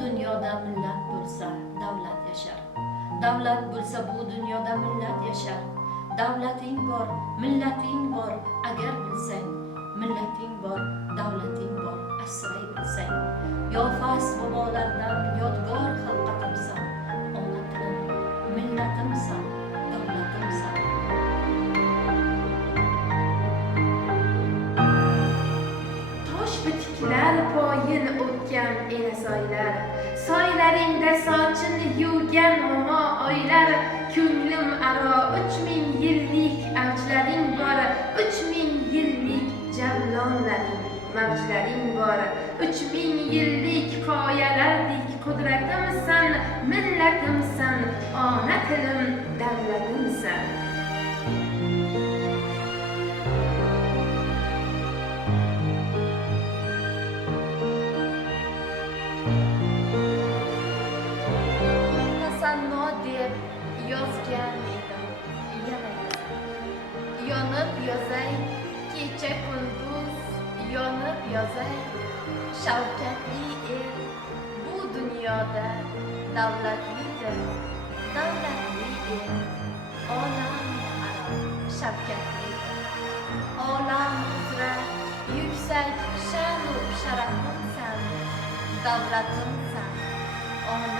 dunyoda millat bo'lsa davlat yashar. Davlat bo'lsa bu dunyoda millat yashar. Davlating bor, millating bor, agar bilsang, millating bor, davlating bor, asray bilsang. Yofas bobolardan yodgor xalqatimsan, ona tilim, millatimsan, davlatimsan. Tosh bitiklar poyin o'tgan elasoylar, soylaringda sochini yuvgan momo oylar, ko'nglim aro 3000 yillik avjlaring bor, 3000 yillik javlonlaring, mavjlaring bor, 3000 yillik qoyalardek qudratimsan, millatimsan, ona tilim, davlatimsan. Tasanno deb yozgan edim, yana yozaman. Yonib yozay, kecha kunduz yonib yozay. Shavkatli el bu dunyoda davlatlidir, davlatli el olam aro shavkatlidir. Olam uzra yuksak sha'nu sharafimsan, davlatimsan, ona